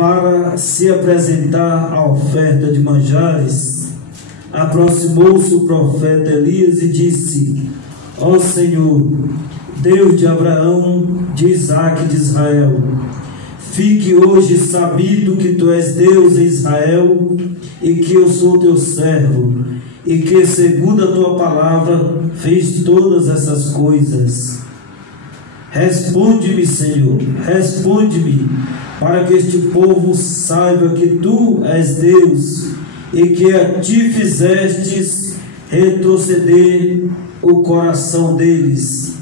para se apresentar a oferta de manjares, aproximou-se o profeta Elias e disse: Ó Senhor, Deus de Abraão, de Isaque e de Israel, fique hoje sabido que tu és Deus em Israel e que eu sou teu servo, e que segundo a tua palavra fiz todas essas coisas. Responde-me, Senhor, responde-me, para que este povo saiba que tu és Deus e que a ti fizestes retroceder o coração deles.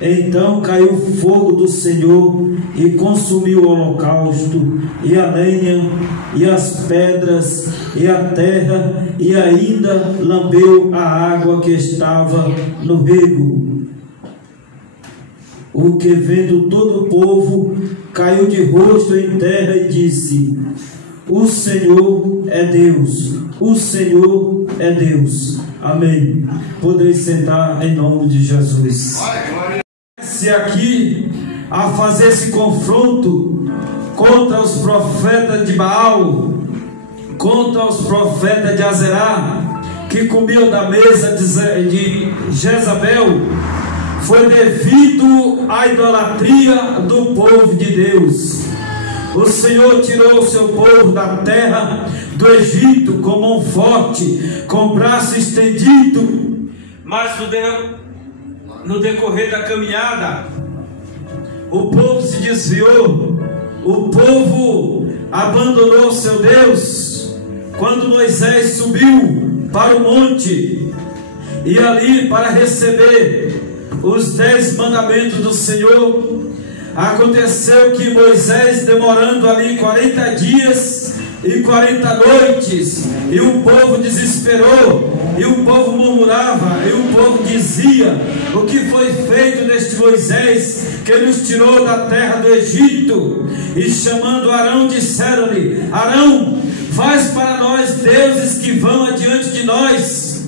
Então caiu o fogo do Senhor e consumiu o holocausto, e a lenha, e as pedras, e a terra, e ainda lambeu a água que estava no rego. O que, vendo todo o povo, caiu de rosto em terra e disse: O Senhor é Deus, o Senhor é Deus. Amém. Podeis sentar em nome de Jesus. Se aqui a fazer esse confronto contra os profetas de Baal, contra os profetas de Azerá, que comiam da mesa de Jezabel, foi devido à idolatria do povo de Deus. O Senhor tirou o seu povo da terra do Egito com mão forte, com braço estendido, mas no decorrer da caminhada, o povo se desviou, o povo abandonou seu Deus. Quando Moisés subiu para o monte, e ali para receber os 10 mandamentos do Senhor, aconteceu que Moisés, demorando ali 40 dias e 40 noites, e o povo desesperou, e o povo murmurava, e o povo dizia: o que foi feito neste Moisés, que nos tirou da terra do Egito? E chamando Arão, disseram-lhe: Arão, faz para nós deuses que vão adiante de nós.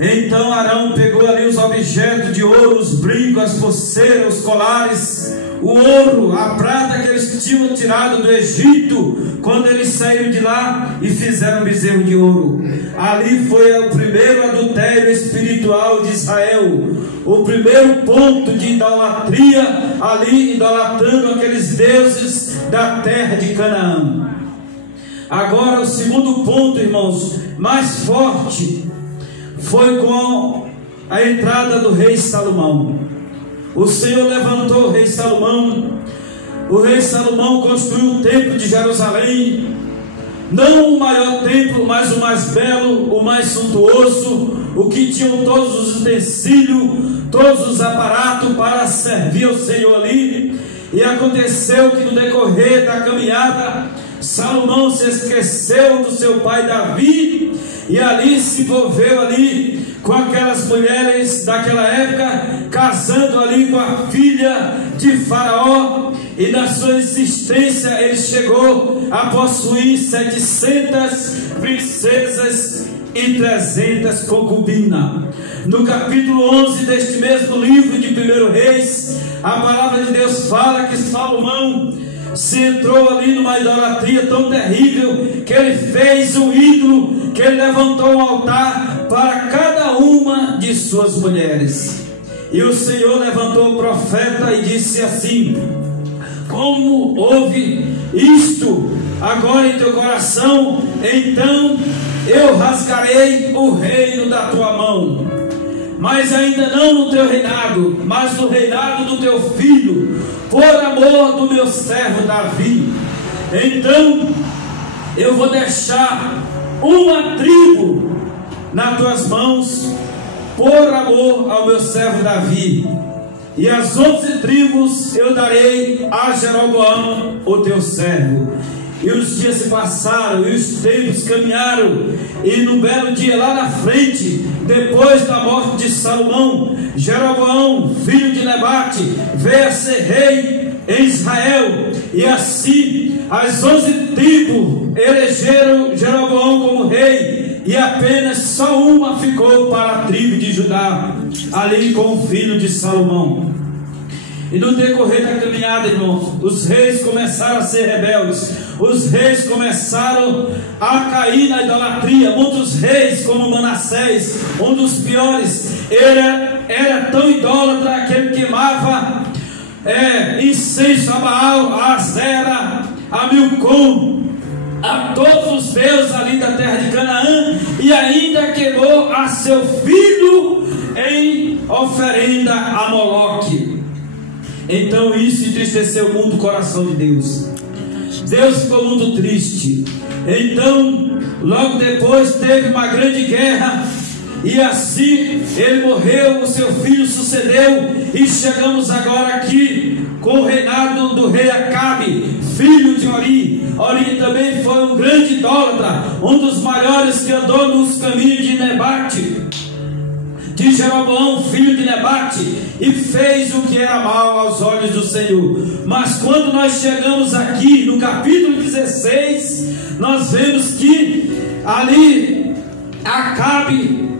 Então Arão pegou ali os objetos de ouro, os brincos, as pulseiras, os colares, o ouro, a prata que eles tinham tirado do Egito, quando eles saíram de lá e fizeram um bezerro de ouro. Ali foi o primeiro adultério espiritual de Israel, o primeiro ponto de idolatria, ali idolatrando aqueles deuses da terra de Canaã. Agora o segundo ponto, irmãos, mais forte, foi com a entrada do rei Salomão. O Senhor levantou o rei Salomão. O rei Salomão construiu o templo de Jerusalém, não o maior templo, mas o mais belo, o mais suntuoso, o que tinham todos os utensílios, todos os aparatos para servir ao Senhor ali. E aconteceu que no decorrer da caminhada, Salomão se esqueceu do seu pai Davi, e ali se envolveu ali com aquelas mulheres daquela época, casando ali com a filha de Faraó, e na sua insistência ele chegou a possuir 700 princesas e 300 concubinas. No capítulo 11 deste mesmo livro de 1 Reis, a palavra de Deus fala que Salomão se entrou ali numa idolatria tão terrível, que ele fez um ídolo, que ele levantou um altar para cada uma de suas mulheres. E o Senhor levantou o profeta e disse assim: como houve isto agora em teu coração, então eu rasgarei o reino da tua mão, mas ainda não no teu reinado, mas no reinado do teu filho, por amor do meu servo Davi. Então eu vou deixar uma tribo nas tuas mãos, por amor ao meu servo Davi, e as 11 tribos eu darei a Jeroboão, o teu servo. E os dias se passaram, e os tempos caminharam, e no belo dia lá na frente, depois da morte de Salomão, Jeroboão, filho de Nebate, veio a ser rei em Israel. E assim as 11 tribos elegeram Jeroboão como rei, e apenas só uma ficou para a tribo de Judá, ali com o filho de Salomão. E no decorrer da caminhada, irmãos, os reis começaram a ser rebeldes, os reis começaram a cair na idolatria. Muitos reis, como Manassés, um dos piores, era tão idólatra que ele queimava incenso a Baal, a Azera, a Milcom, a todos os deuses ali da terra de Canaã, e ainda queimou a seu filho em oferenda a Moloque. Então isso entristeceu muito o coração de Deus. Deus ficou muito triste. Então logo depois teve uma grande guerra, e assim ele morreu, o seu filho sucedeu, e chegamos agora aqui com o reinado do rei Acabe, filho de Ori. Ori também foi um grande idólatra, um dos maiores que andou nos caminhos de Nebate, de Jeroboão, filho de Nebate, e fez o que era mal aos olhos do Senhor. Mas quando nós chegamos aqui no capítulo 16, nós vemos que ali Acabe,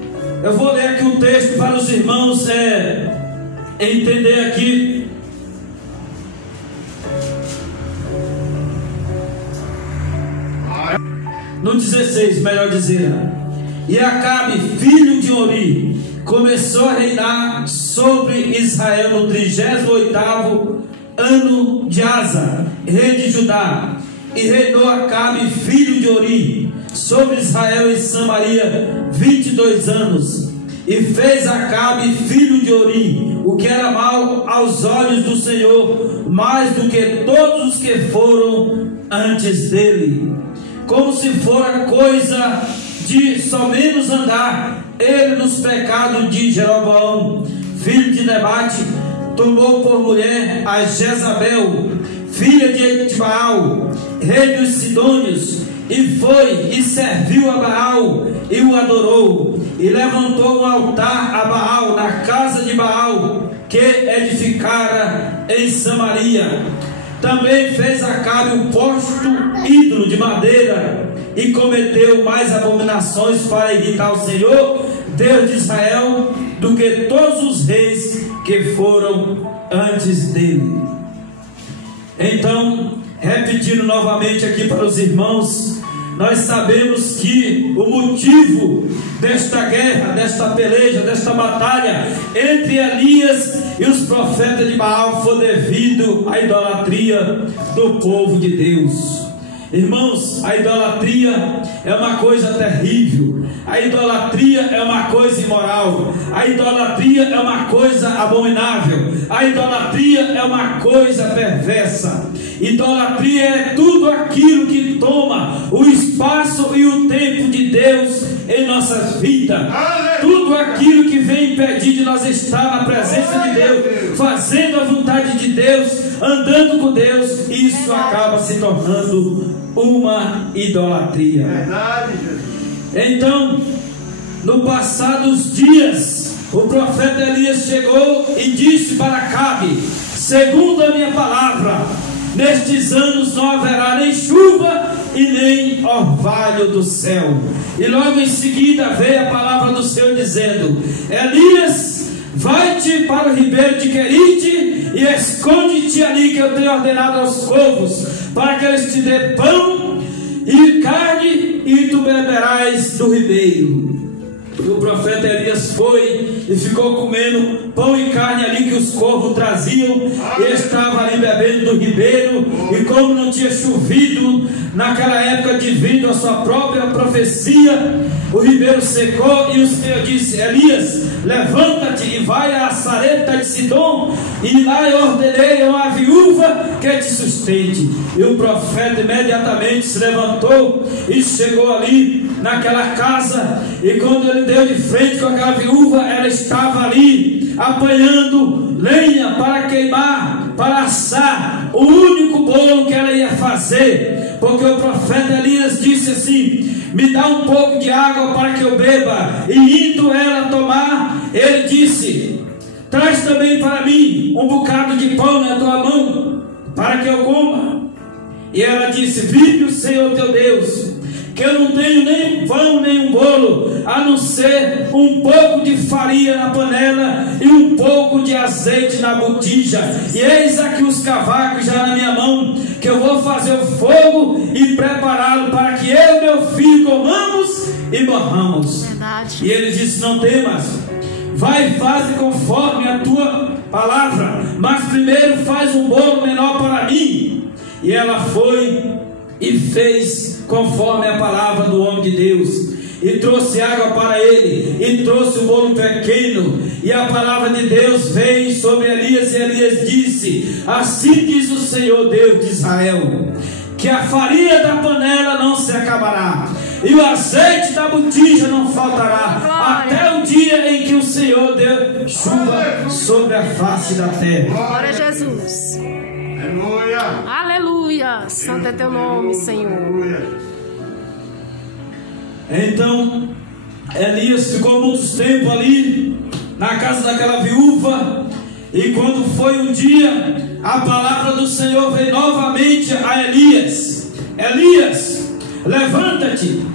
eu vou ler aqui um texto para os irmãos entender aqui. No 16, melhor dizer. E Acabe, filho de Ori, começou a reinar sobre Israel no 38º ano de Asa, rei de Judá. E reinou Acabe, filho de Ori, sobre Israel e Samaria 22 anos. E fez Acabe, filho de Ori, o que era mal aos olhos do Senhor, mais do que todos os que foram antes dele. Como se fora coisa de somenos andar ele nos pecados de Jeroboão, filho de Nebate, tomou por mulher a Jezabel, filha de Baal, rei dos Sidônios, e foi e serviu a Baal e o adorou, e levantou um altar a Baal na casa de Baal, que edificara em Samaria. Também fez Acabe um posto ídolo de madeira, e cometeu mais abominações para irritar o Senhor, Deus de Israel, do que todos os reis que foram antes dele. Então, repetindo novamente aqui para os irmãos, nós sabemos que o motivo desta guerra, desta peleja, desta batalha entre Elias e os profetas de Baal foi devido à idolatria do povo de Deus. Irmãos, a idolatria é uma coisa terrível, a idolatria é uma coisa imoral, a idolatria é uma coisa abominável, a idolatria é uma coisa perversa. Idolatria é tudo aquilo que toma o espaço e o tempo de Deus em nossas vidas, tudo aquilo que vem impedir de nós estar na presença de Deus, fazendo a vontade de Deus, andando com Deus, isso acaba se tornando uma idolatria. Então, no passar dos dias, o profeta Elias chegou e disse para Acabe: segundo a minha palavra, nestes anos não haverá nem chuva e nem orvalho do céu. E logo em seguida veio a palavra do Senhor dizendo: Elias, vai-te para o ribeiro de Querite e esconde-te ali, que eu tenho ordenado aos povos, para que eles te dê pão e carne, e tu beberás do ribeiro. E o profeta Elias foi e ficou comendo pão e carne ali que os corvos traziam, e estava ali bebendo do ribeiro. E como não tinha chovido naquela época, devido à sua própria profecia, o ribeiro secou, e o Senhor disse: Elias, levanta-te e vai à Sarepta de Sidom, e lá eu ordenei a uma viúva que te sustente. E o profeta imediatamente se levantou e chegou ali naquela casa, e quando ele deu de frente com aquela viúva, ela estava ali apanhando lenha para queimar, para assar o único bolo que ela ia fazer, porque o profeta Elias disse assim: me dá um pouco de água para que eu beba. E indo ela tomar, ele disse: traz também para mim um bocado de pão na tua mão, para que eu coma. E ela disse: vive o Senhor teu Deus, que que eu não tenho nem pão nem um bolo, a não ser um pouco de farinha na panela e um pouco de azeite na botija. E eis aqui os cavacos já na minha mão, que eu vou fazer o fogo e prepará-lo para que eu e meu filho comamos e morramos. Verdade. E ele disse: não temas, vai e faze conforme a tua palavra, mas primeiro faz um bolo menor para mim. E ela foi e fez conforme a palavra do homem de Deus, e trouxe água para ele, e trouxe um bolo pequeno. E a palavra de Deus veio sobre Elias, e Elias disse: assim diz o Senhor Deus de Israel, que a farinha da panela não se acabará, e o azeite da botija não faltará, até o dia em que o Senhor deu chuva sobre a face da terra. Glória a Jesus. Aleluia. Aleluia. Santo é teu nome, Senhor. Então Elias ficou muito tempo ali na casa daquela viúva. E quando foi um dia, a palavra do Senhor veio novamente a Elias: Elias, levanta-te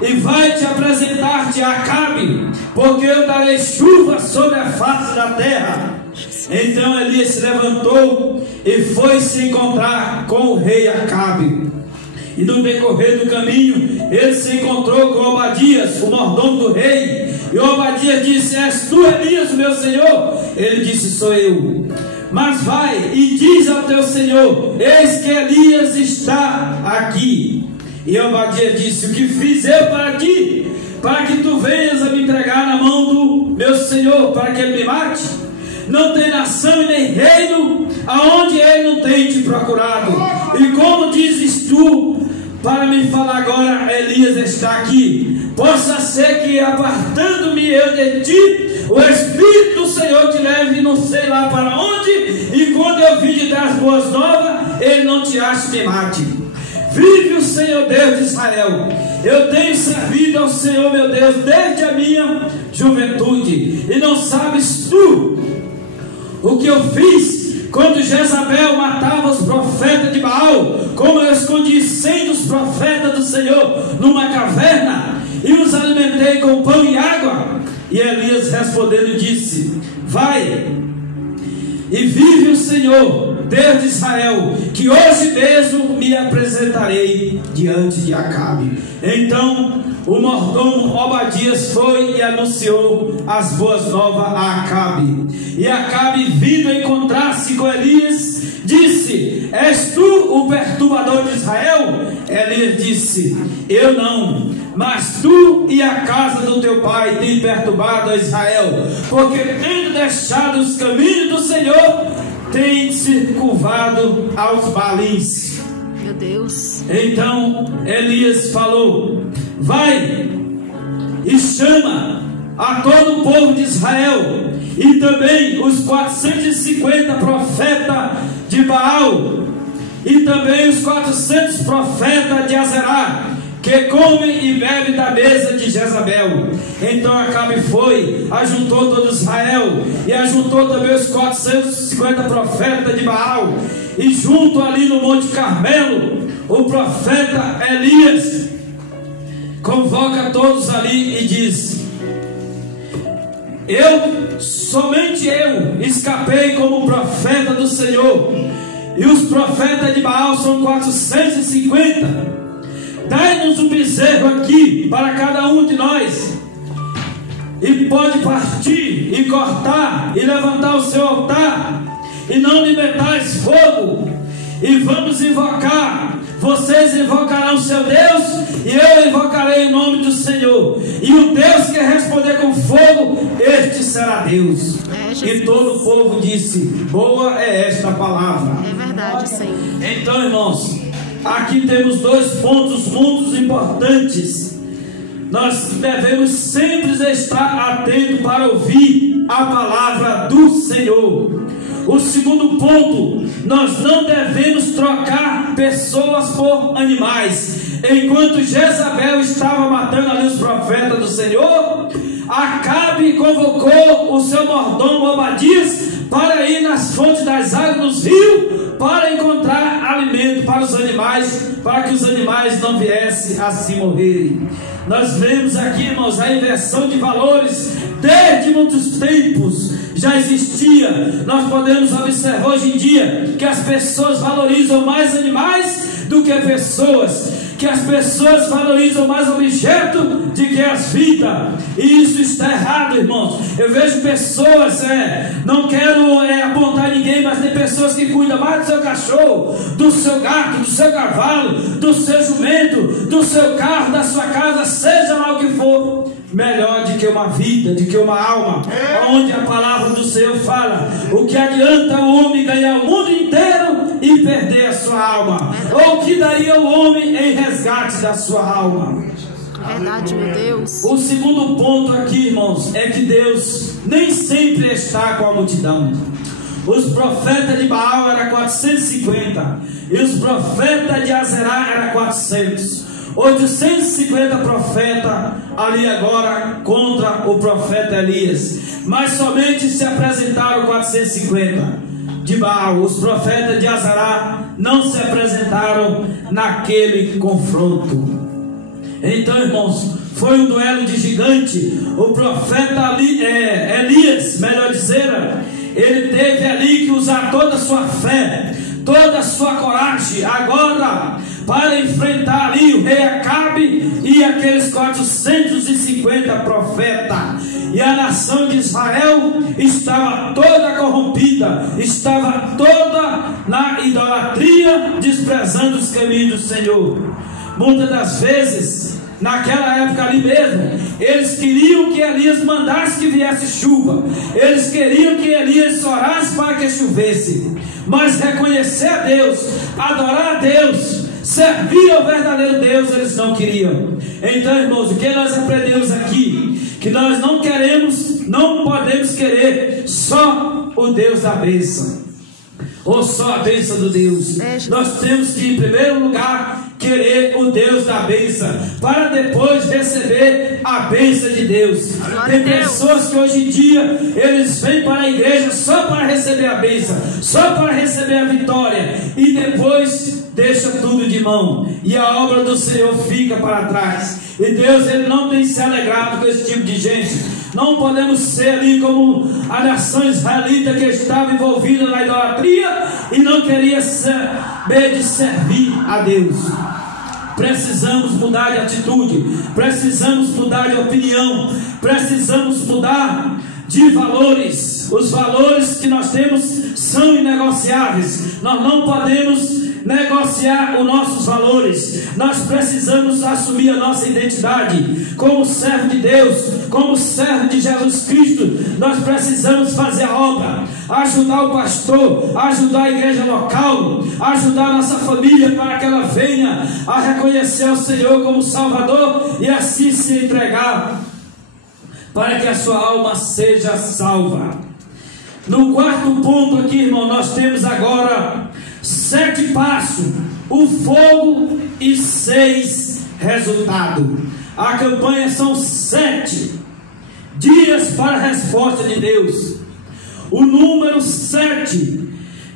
e vai-te apresentar-te a Acabe, porque eu darei chuva sobre a face da terra. Então Elias se levantou e foi se encontrar com o rei Acabe. E no decorrer do caminho, ele se encontrou com Obadias, o mordomo do rei. E Obadias disse: és tu, Elias, meu senhor? Ele disse: sou eu. Mas vai e diz ao teu senhor: eis que Elias está aqui. E Obadias disse: o que fiz eu para ti, para que tu venhas a me entregar na mão do meu senhor, para que ele me mate? Não tem nação e nem reino aonde ele não tem te procurado. E como dizes tu para me falar agora, Elias está aqui? Possa ser que, apartando-me eu de ti, o Espírito do Senhor te leve não sei lá para onde, e quando eu vim te dar as boas novas, ele não te ache e me mate. Vive o Senhor Deus de Israel, eu tenho servido ao Senhor meu Deus desde a minha juventude, e não sabes tu o que eu fiz quando Jezabel matava os profetas de Baal, como eu escondi 100 dos profetas do Senhor numa caverna e os alimentei com pão e água? E Elias respondendo disse: vai e vive o Senhor Deus de Israel, que hoje mesmo me apresentarei diante de Acabe. Então o mordomo Obadias foi e anunciou as boas novas a Acabe. E Acabe, vindo encontrar-se com Elias, disse: és tu o perturbador de Israel? Elias disse: eu não, mas tu e a casa do teu pai têm perturbado a Israel, porque tendo deixado os caminhos do Senhor, tem se curvado aos balins. Meu Deus. Então Elias falou: vai e chama a todo o povo de Israel, e também os 450 profetas de Baal, e também os 400 profetas de Azerá, que comem e bebem da mesa de Jezabel. Então Acabe foi, ajuntou todo Israel, e ajuntou também os 450 profetas de Baal, e junto ali no Monte Carmelo, o profeta Elias convoca todos ali e diz: somente eu escapei como profeta do Senhor, e os profetas de Baal são 450. Dai-nos um bezerro aqui para cada um de nós, e pode partir e cortar e levantar o seu altar, e não lhe metais fogo, e vamos invocar. Vocês invocarão o seu Deus, e eu invocarei o nome do Senhor, e o Deus que responder com fogo, este será Deus. E todo o povo disse: boa é esta palavra. É verdade, Senhor. Então, irmãos, aqui temos dois pontos muito importantes. Nós devemos sempre estar atentos para ouvir a palavra do Senhor. O segundo ponto: nós não devemos trocar pessoas por animais. Enquanto Jezabel estava matando ali os profetas do Senhor, Acabe convocou o seu mordomo Obadias para ir nas fontes das águas, nos rios, para encontrar alimento para os animais, para que os animais não viessem a se morrerem. Nós vemos aqui, irmãos, a inversão de valores desde muitos tempos já existia. Nós podemos observar hoje em dia que as pessoas valorizam mais animais do que pessoas, que as pessoas valorizam mais objeto do que as vidas, e isso está errado, irmãos. Eu vejo pessoas, não quero apontar ninguém, mas tem pessoas que cuidam mais do seu cachorro, do seu gato, do seu cavalo, do seu jumento, do seu carro, da sua casa, seja lá o que for, melhor do que uma vida, do que uma alma, onde a palavra do Senhor fala: o que adianta o homem ganhar o mundo inteiro e perder a sua alma? Ou o que daria o homem em resgate da sua alma? Verdade, meu Deus. O segundo ponto aqui, irmãos, é que Deus nem sempre está com a multidão. Os profetas de Baal eram 450 e os profetas de Azerá eram 400. 850 profetas ali agora contra o profeta Elias, mas somente se apresentaram 450 de Baal. Os profetas de Azerá não se apresentaram naquele confronto. Então, irmãos, foi um duelo de gigante. O profeta Elias, melhor dizer, ele teve ali que usar toda a sua fé, toda a sua coragem agora para enfrentar ali o rei Acabe e aqueles 450 profetas. E a nação de Israel estava toda corrompida, estava toda na idolatria, desprezando os caminhos do Senhor. Muitas das vezes, naquela época ali mesmo, eles queriam que Elias mandasse que viesse chuva, eles queriam que Elias orasse para que chovesse, mas reconhecer a Deus, adorar a Deus, servir ao verdadeiro Deus, eles não queriam. Então, irmãos, o que nós aprendemos aqui? Que nós não queremos, não podemos querer só o Deus da bênção, ou só a bênção do Deus. Nós temos que, em primeiro lugar, querer o Deus da bênção, para depois receber a bênção de Deus. Tem pessoas que hoje em dia eles vêm para a igreja só para receber a bênção, só para receber a vitória, e depois deixa tudo de mão, e a obra do Senhor fica para trás. E Deus, ele não tem se alegrado com esse tipo de gente. Não podemos ser ali como a nação israelita, que estava envolvida na idolatria e não queria saber de servir a Deus. Precisamos mudar de atitude, precisamos mudar de opinião, precisamos mudar de valores. Os valores que nós temos são inegociáveis. Nós não podemos negociar os nossos valores. Nós precisamos assumir a nossa identidade como servo de Deus, como servo de Jesus Cristo. Nós precisamos fazer a obra, ajudar o pastor, ajudar a igreja local, ajudar a nossa família para que ela venha a reconhecer o Senhor como Salvador e assim se entregar para que a sua alma seja salva. No quarto ponto aqui, irmão, nós temos agora 7 passos, o fogo e 6 resultados. A campanha são 7 dias para a resposta de Deus. O número 7,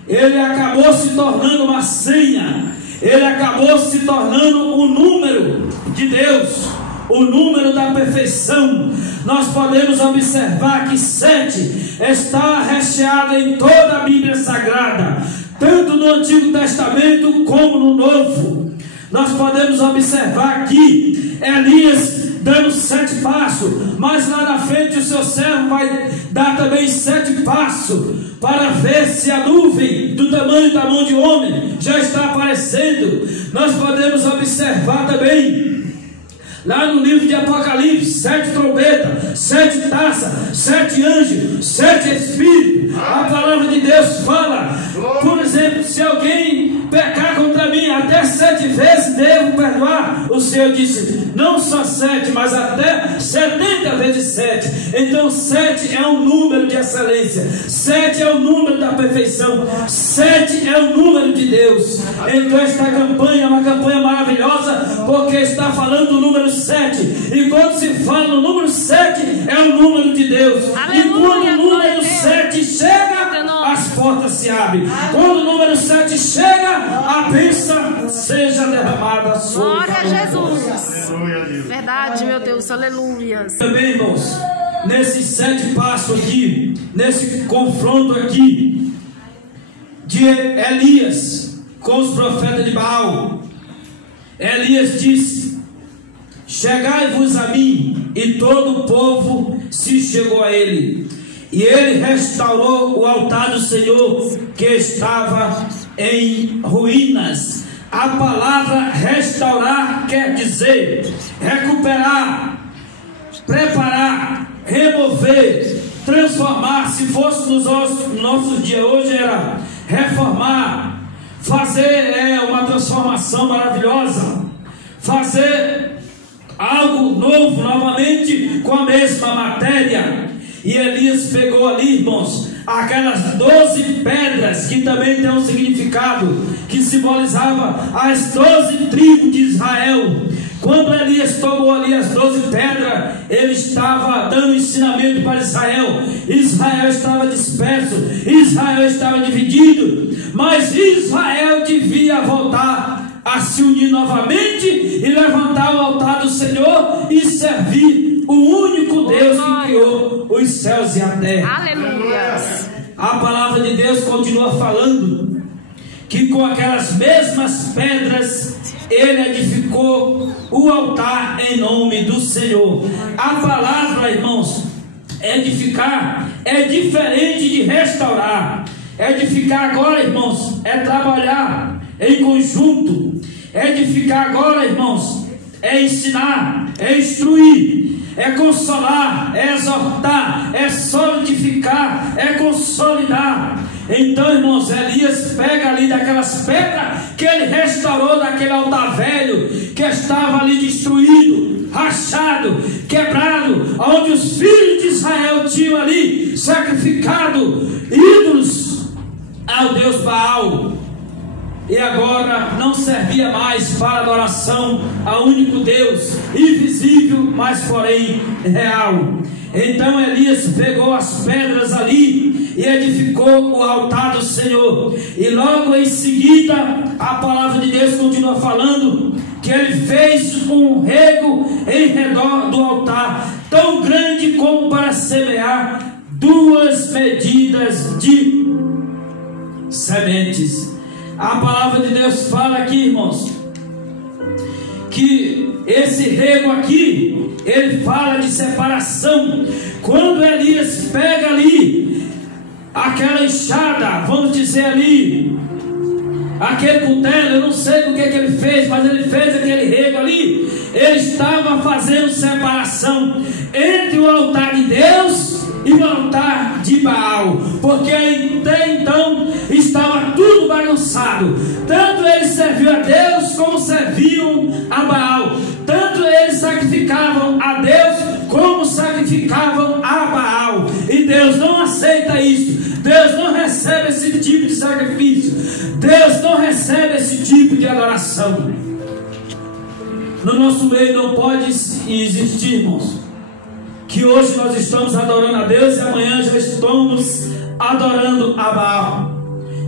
ele acabou se tornando uma senha, ele acabou se tornando o número de Deus, o número da perfeição. Nós podemos observar que 7 está recheado em toda a Bíblia Sagrada, tanto no Antigo Testamento como no Novo. Nós podemos observar aqui Elias dando 7 passos, mas lá na frente o seu servo vai dar também 7 passos para ver se a nuvem do tamanho da mão de homem já está aparecendo. Nós podemos observar também lá no livro de Apocalipse 7 trombetas, 7 taças, 7 anjos, 7 espíritos. A palavra de Deus fala, por exemplo, se alguém pecar contra mim até 7 vezes devo perdoar. O Senhor disse, não só 7, mas até 70 vezes 7. Então 7 é um número de excelência, 7 é o número da perfeição, 7 é o número de Deus. Então esta campanha é uma campanha maravilhosa, porque está falando do número 7, e quando se fala no número 7 é o número de Deus. Aleluia, e quando o número 7 chega, se abre. Quando o número 7 chega, a bênção seja derramada sobre nós. Glória a Jesus. Verdade, meu Deus, aleluia. Também, irmãos, nesses 7 passos aqui, nesse confronto aqui de Elias com os profetas de Baal, Elias disse: chegai-vos a mim. E todo o povo se chegou a ele, e ele restaurou o altar do Senhor, que estava em ruínas. A palavra restaurar quer dizer recuperar, preparar, remover, transformar. Se fosse nos nossos dias hoje, era reformar, fazer uma transformação maravilhosa, fazer algo novo novamente com a mesma matéria. E Elias pegou ali, irmãos, aquelas 12 pedras, que também tem um significado, que simbolizava as 12 tribos de Israel. Quando Elias tomou ali as 12 pedras, ele estava dando ensinamento para Israel. Israel estava disperso, Israel estava dividido, mas Israel devia voltar a se unir novamente e levantar o altar do Senhor e servir o único Deus que criou os céus e a terra. Aleluia. A palavra de Deus continua falando que com aquelas mesmas pedras ele edificou o altar em nome do Senhor. A palavra, irmãos, edificar é diferente de restaurar. Edificar agora, irmãos, é trabalhar em conjunto. Edificar agora, irmãos, é ensinar, é instruir, é consolar, é exortar, é solidificar, é consolidar. Então, irmãos, Elias pega ali daquelas pedras que ele restaurou daquele altar velho que estava ali destruído, rachado, quebrado, onde os filhos de Israel tinham ali sacrificado ídolos ao Deus Baal, e agora não servia mais para adoração ao único Deus, invisível, mas porém real. Então Elias pegou as pedras ali e edificou o altar do Senhor. E logo em seguida a palavra de Deus continua falando que ele fez um rego em redor do altar, tão grande como para semear 2 medidas de sementes. A palavra de Deus fala aqui, irmãos, que esse rego aqui, ele fala de separação. Quando Elias pega ali aquela enxada, vamos dizer ali, aquele cutelo, eu não sei o que ele fez, mas ele fez aquele rego ali. Ele estava fazendo separação entre o altar de Deus e o altar de Baal, porque até então estava tudo bagunçado. Tanto eles serviam a Deus como serviam a Baal. Tanto eles sacrificavam a Deus como sacrificavam a Baal. E Deus não aceita isso. Deus não recebe esse tipo de sacrifício. Deus não recebe esse tipo de adoração. No nosso meio não pode existir, irmãos, que hoje nós estamos adorando a Deus e amanhã já estamos adorando a Baal.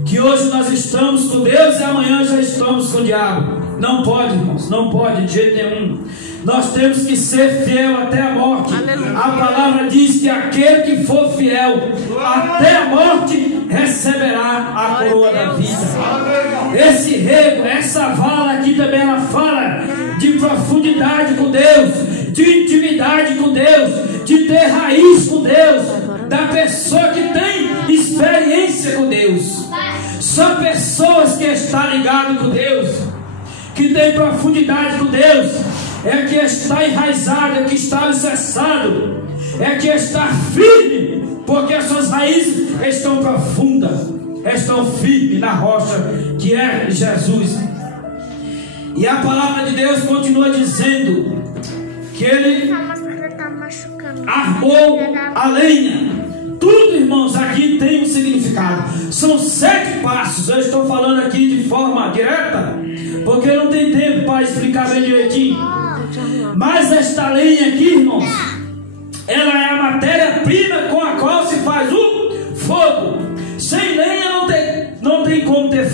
Que hoje nós estamos com Deus e amanhã já estamos com o diabo. Não pode, irmãos, não pode de jeito nenhum. Nós temos que ser fiel até a morte. Aleluia. A palavra diz que aquele que for fiel até a morte receberá a coroa da vida. Esse rego, essa vala aqui também, ela fala de profundidade com Deus, de intimidade com Deus, de ter raiz com Deus, da pessoa que tem experiência com Deus. São pessoas que estão ligadas com Deus, que tem profundidade com Deus, é que está enraizado, é que está alicerçado, é que está firme, porque as suas raízes estão profundas, estão firmes na rocha que é Jesus. E a palavra de Deus continua dizendo que ele armou a lenha. Tudo, irmãos, aqui tem um significado. São 7 passos. Eu estou falando aqui de forma direta, porque não tem tempo para explicar bem direitinho. Mas esta lenha aqui, irmãos, ela é a matéria-prima com a qual se faz o fogo. Sem lenha não tem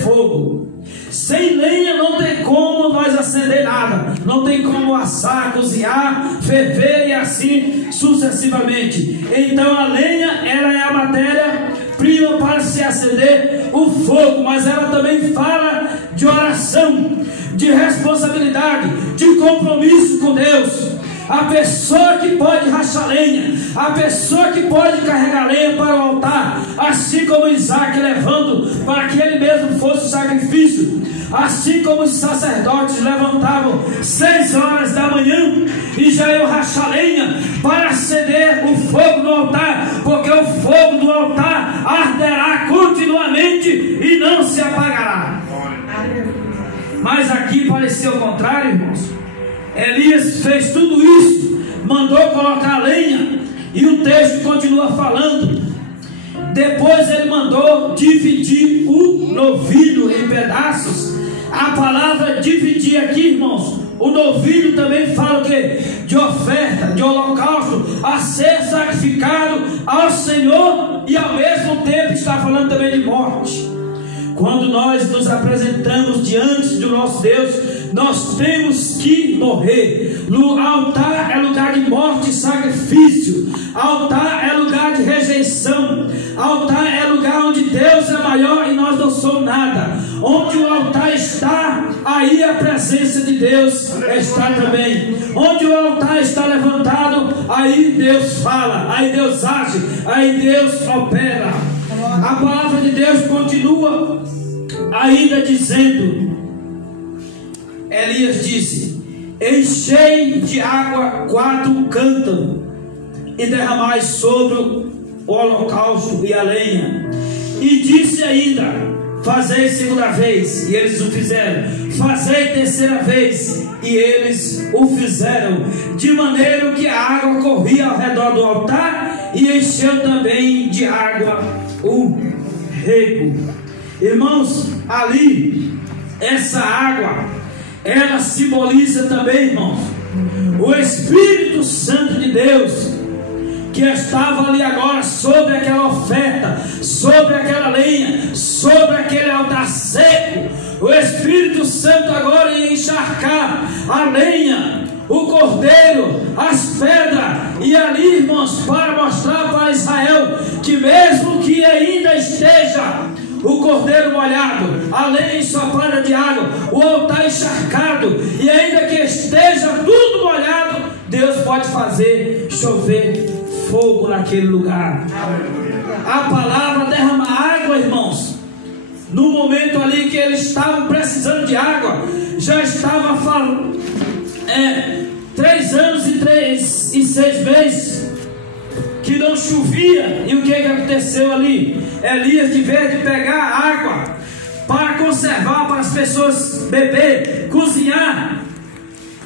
fogo. Sem lenha não tem como nós acender nada, não tem como assar, cozinhar, ferver e assim sucessivamente. Então a lenha, ela é a matéria-prima para se acender o fogo, mas ela também fala de oração, de responsabilidade, de compromisso com Deus. A pessoa que pode rachar lenha, a pessoa que pode carregar lenha para o altar, assim como Isaac levando para que ele mesmo fosse o sacrifício, assim como os sacerdotes levantavam 6 horas da manhã e já iam rachar lenha para acender o fogo no altar, porque o fogo do altar arderá continuamente e não se apagará. Mas aqui parecia o contrário, irmãos. Elias fez tudo isso, mandou colocar a lenha, e o texto continua falando. Depois ele mandou dividir o novilho em pedaços. A palavra dividir aqui, irmãos, o novilho também fala o quê? De oferta, de holocausto a ser sacrificado ao Senhor, e ao mesmo tempo está falando também de morte. Quando nós nos apresentamos diante do nosso Deus, nós temos que morrer. No altar é lugar de morte e sacrifício. Altar é lugar de rejeição. Altar é lugar onde Deus é maior e nós não somos nada. Onde o altar está, aí a presença de Deus está também. Onde o altar está levantado, aí Deus fala, aí Deus age, aí Deus opera. A palavra de Deus continua ainda dizendo, Elias disse: enchei de água 4 cântaros e derramai sobre o holocausto e a lenha. E disse ainda: fazei 2ª vez, e eles o fizeram. Fazei 3ª vez, e eles o fizeram. De maneira que a água corria ao redor do altar e encheu também de água o rego. Irmãos, ali, essa água, ela simboliza também, irmãos, o Espírito Santo de Deus, que estava ali agora sobre aquela oferta, sobre aquela lenha, sobre aquele altar seco. O Espírito Santo agora ia encharcar a lenha, o cordeiro, as pedras, e ali, irmãos, para mostrar para Israel que mesmo que ainda esteja o cordeiro molhado, a lenha ensopada de água, o altar encharcado, e ainda que esteja tudo molhado, Deus pode fazer chover fogo naquele lugar. A palavra derrama água, irmãos. No momento ali que eles estavam precisando de água, já estava falando 3 anos e 6 meses que não chovia. E o que aconteceu ali? Elias, de vez de pegar água para conservar, para as pessoas beber, cozinhar,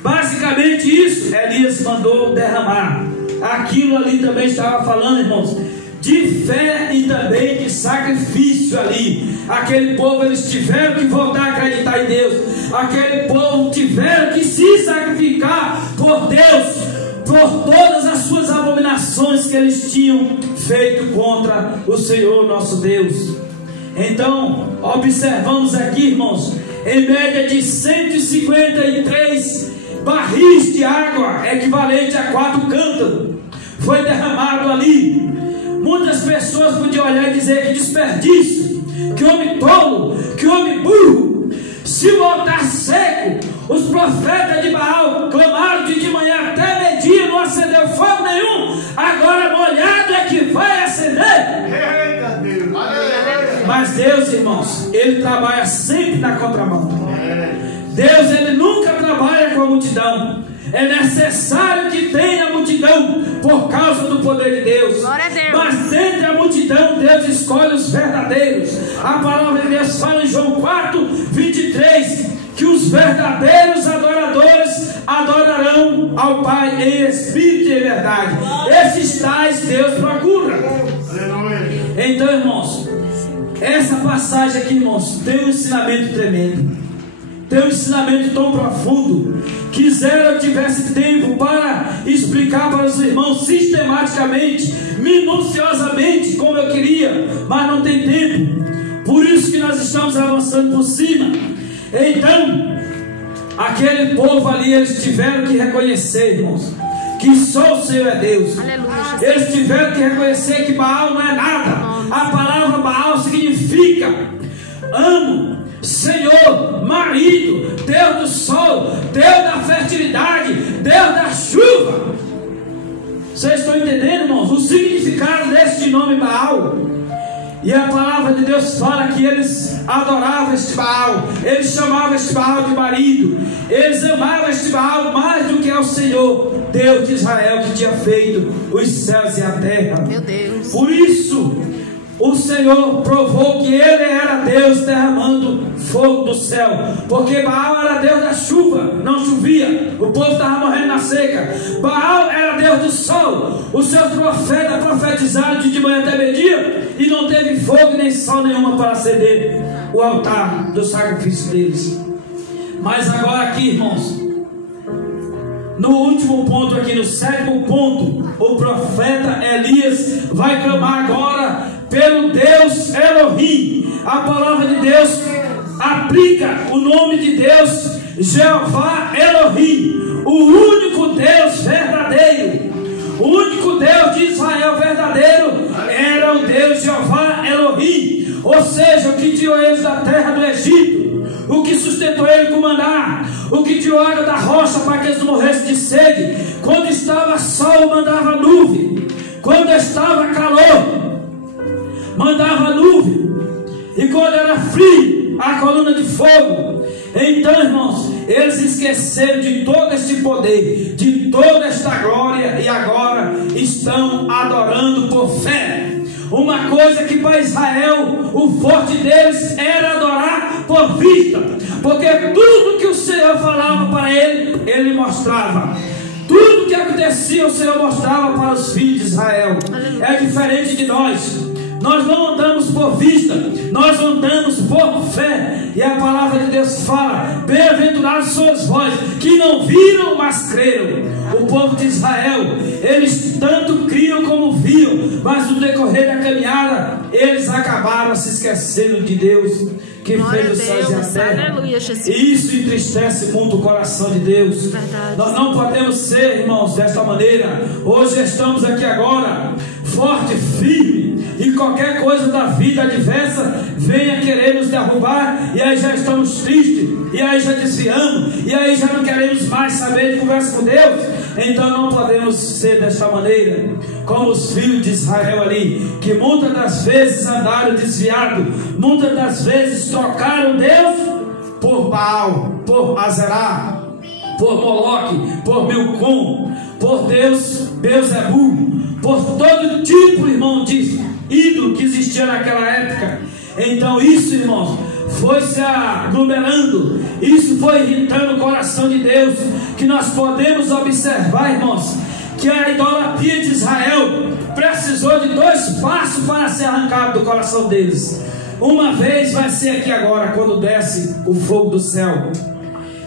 basicamente isso, Elias mandou derramar. Aquilo ali também estava falando, irmãos, de fé e também de sacrifício ali. Aquele povo, eles tiveram que voltar a acreditar em Deus. Aquele povo tiveram que se sacrificar por Deus, por todas as suas abominações que eles tinham feito contra o Senhor nosso Deus. Então, observamos aqui, irmãos, em média de 153 barris de água, equivalente a 4 cântaros, foi derramado ali. Muitas pessoas podiam olhar e dizer: que desperdício, que homem tolo, que homem burro. Se o altar seco, os profetas de Baal clamaram de manhã até meio-dia, não acendeu fogo nenhum, agora molhado é que vai acender. Mas Deus, irmãos, Ele trabalha sempre na contramão. Deus, Ele nunca trabalha com a multidão. É necessário que tenha multidão por causa do poder de Deus. Mas entre a multidão, Deus escolhe os verdadeiros. A palavra de Deus fala em João 4:23 que os verdadeiros adoradores adorarão ao Pai em espírito e em verdade. Esses tais Deus procura. Então, irmãos, essa passagem aqui, irmãos, tem um ensinamento tremendo. Tem um ensinamento tão profundo. Quisera eu tivesse tempo para explicar para os irmãos sistematicamente, minuciosamente, como eu queria, mas não tem tempo. Por isso que nós estamos avançando por cima. Então, aquele povo ali, eles tiveram que reconhecer, irmãos, que só o Senhor é Deus. Aleluia. Eles tiveram que reconhecer que Baal não é nada. A palavra Baal significa amo, Senhor, marido, Deus do sol, Deus da fertilidade, Deus da chuva. Vocês estão entendendo, irmãos, o significado deste nome Baal? E a palavra de Deus fala que eles adoravam este Baal, eles chamavam este Baal de marido, eles amavam este Baal mais do que ao Senhor, Deus de Israel, que tinha feito os céus e a terra. Meu Deus. Por isso, o Senhor provou que Ele era Deus derramando fogo do céu, porque Baal era Deus da chuva, não chovia, o povo estava morrendo na seca. Baal era Deus do sol, os seus profetas profetizaram de manhã até meio-dia, e não teve fogo nem sol nenhuma para acender o altar do sacrifício deles. Mas agora aqui, irmãos, no último ponto aqui, no 7º ponto, o profeta Elias vai clamar agora pelo Deus Elohim. A palavra de Deus aplica o nome de Deus, Jeová Elohim, o único Deus verdadeiro. O único Deus de Israel verdadeiro era o Deus Jeová Elohim, ou seja, o que tirou eles da terra do Egito, o que sustentou ele com maná, o que tirou água da rocha para que eles não morressem de sede. Quando estava sol, mandava nuvem. Quando estava calor, mandava nuvem. E quando era frio, a coluna de fogo. Então, irmãos, eles esqueceram de todo este poder, de toda esta glória, e agora estão adorando por fé. Uma coisa que para Israel, o forte deles era adorar por vista, porque tudo que o Senhor falava para ele, ele mostrava. Tudo que acontecia, o Senhor mostrava para os filhos de Israel. É diferente de nós. Nós não andamos por vista, nós andamos por fé. E a palavra de Deus fala: bem-aventurados sois vós que não viram, mas creram. O povo de Israel, eles tanto criam como viam, mas no decorrer da caminhada, eles acabaram se esquecendo de Deus, que fez os céus e a terra. Aleluia, Jesus. E isso entristece muito o coração de Deus. Verdade. Nós não podemos ser, irmãos, desta maneira. Hoje estamos aqui agora, forte, firme, e qualquer coisa da vida adversa venha querer nos derrubar, e aí já estamos tristes, e aí já desviamos, e aí já não queremos mais saber de conversa com Deus. Então não podemos ser desta maneira, como os filhos de Israel ali, que muitas das vezes andaram desviados, muitas das vezes trocaram Deus por Baal, por Azerá, por Moloque, por Milcom, por Deus Beelzebu, por todo tipo, irmão, de ídolo que existia naquela época. Então isso, irmãos, foi se aglomerando, isso foi irritando o coração de Deus, que nós podemos observar, irmãos, que a idolatria de Israel precisou de 2 passos para ser arrancado do coração deles. Uma vez vai ser aqui agora, quando desce o fogo do céu.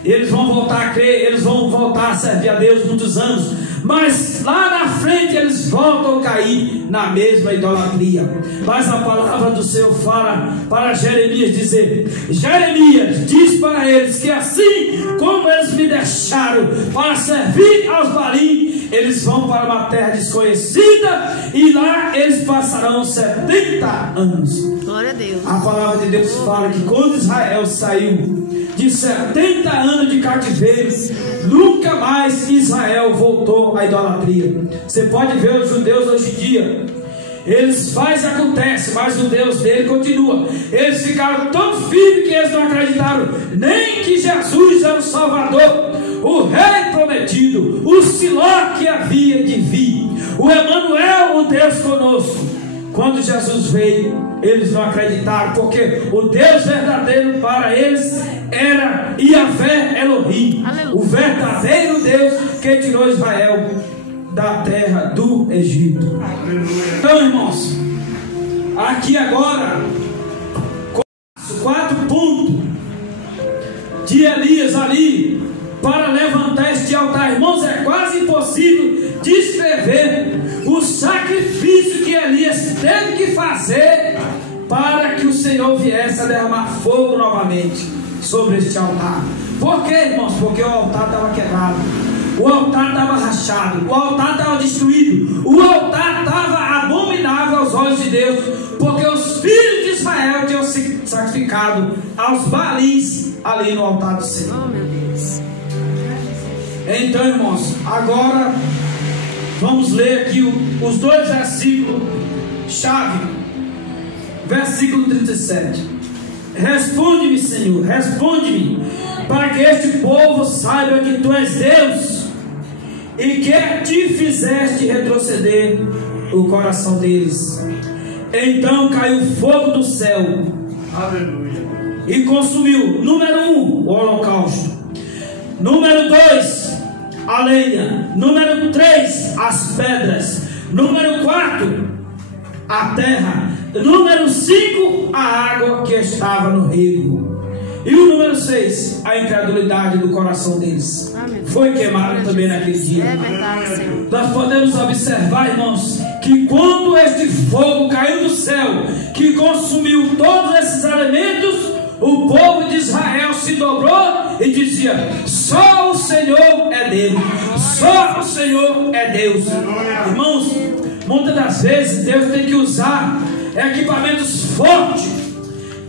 Eles vão voltar a crer, eles vão voltar a servir a Deus muitos anos, mas lá na frente eles voltam a cair na mesma idolatria. Mas a palavra do Senhor fala para Jeremias dizer: Jeremias, diz para eles que assim como eles me deixaram para servir aos Balim, eles vão para uma terra desconhecida, e lá eles passarão 70 anos. Glória a Deus. A palavra de Deus fala que quando Israel saiu de 70 anos de cativeiro, nunca mais Israel voltou à idolatria. Você pode ver os judeus hoje em dia, eles fazem e acontece, mas o Deus dele continua. Eles ficaram tão firmes que eles não acreditaram nem que Jesus era o Salvador, o Rei prometido, o Siló que havia de vir, o Emanuel, o Deus conosco. Quando Jesus veio, eles não acreditaram, porque o Deus verdadeiro para eles era Yahvé Elohim, Aleluia. o verdadeiro Deus que tirou Israel da terra do Egito. Então, irmãos, aqui agora 4 pontos de Elias ali para levantar este altar. Irmãos, é quase impossível descrever o sacrifício que Elias teve que fazer para que o Senhor viesse a derramar fogo novamente sobre este altar. Por quê, irmãos? Porque o altar estava quebrado, o altar estava rachado, o altar estava destruído, o altar estava abominável aos olhos de Deus, porque os filhos de Israel tinham se sacrificado aos Baalins ali no altar do Senhor. Oh, meu Deus. Então, irmãos, agora vamos ler aqui os dois versículos chave. Versículo 37. Responde-me, Senhor, responde-me, para que este povo saiba que Tu és Deus e que Te fizeste retroceder o coração deles. Então caiu fogo do céu, aleluia, e consumiu, número 1, o holocausto, número 2, a lenha, número 3, as pedras, número 4, a terra, número 5, a água que estava no rego, e o número 6, a incredulidade do coração deles foi queimado também naquele dia. É verdade, Senhor. Nós podemos observar, irmãos, que quando este fogo caiu do céu, que consumiu todos esses elementos, o povo de Israel se dobrou e dizia: só o Senhor é Deus, só o Senhor é Deus. Irmãos, muitas das vezes Deus tem que usar equipamentos fortes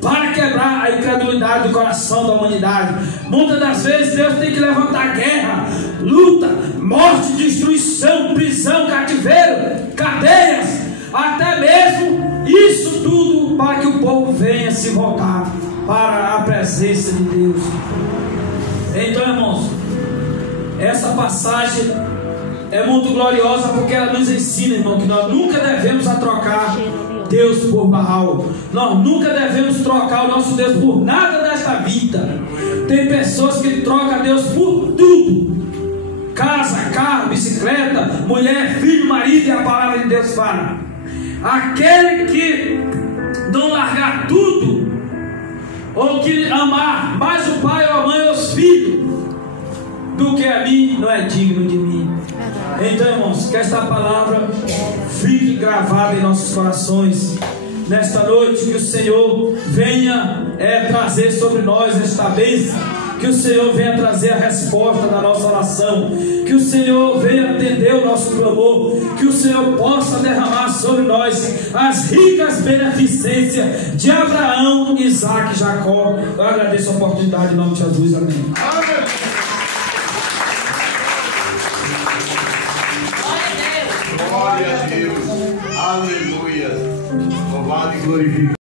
para quebrar a incredulidade do coração da humanidade. Muitas das vezes Deus tem que levantar guerra, luta, morte, destruição, prisão, cativeiro, cadeias, até mesmo isso tudo para que o povo venha se voltar para a presença de Deus. Então, irmãos, essa passagem é muito gloriosa, porque ela nos ensina, irmão, que nós nunca devemos trocar Deus por Baal. Nós nunca devemos trocar o nosso Deus por nada desta vida. Tem pessoas que trocam Deus por tudo: casa, carro, bicicleta, mulher, filho, marido. E a palavra de Deus fala: aquele que não largar tudo, ou que amar mais o pai ou a mãe ou os filhos do que a mim, não é digno de mim. Então, irmãos, que esta palavra fique gravada em nossos corações nesta noite. Que o Senhor venha trazer sobre nós esta bênção, que o Senhor venha trazer a resposta da nossa oração, que o Senhor venha atender o nosso clamor, que o Senhor possa derramar sobre nós as ricas beneficências de Abraão, Isaac e Jacó. Eu agradeço a oportunidade em nome de Jesus. Amém. Glória a Deus, aleluia, louvado e glorificado.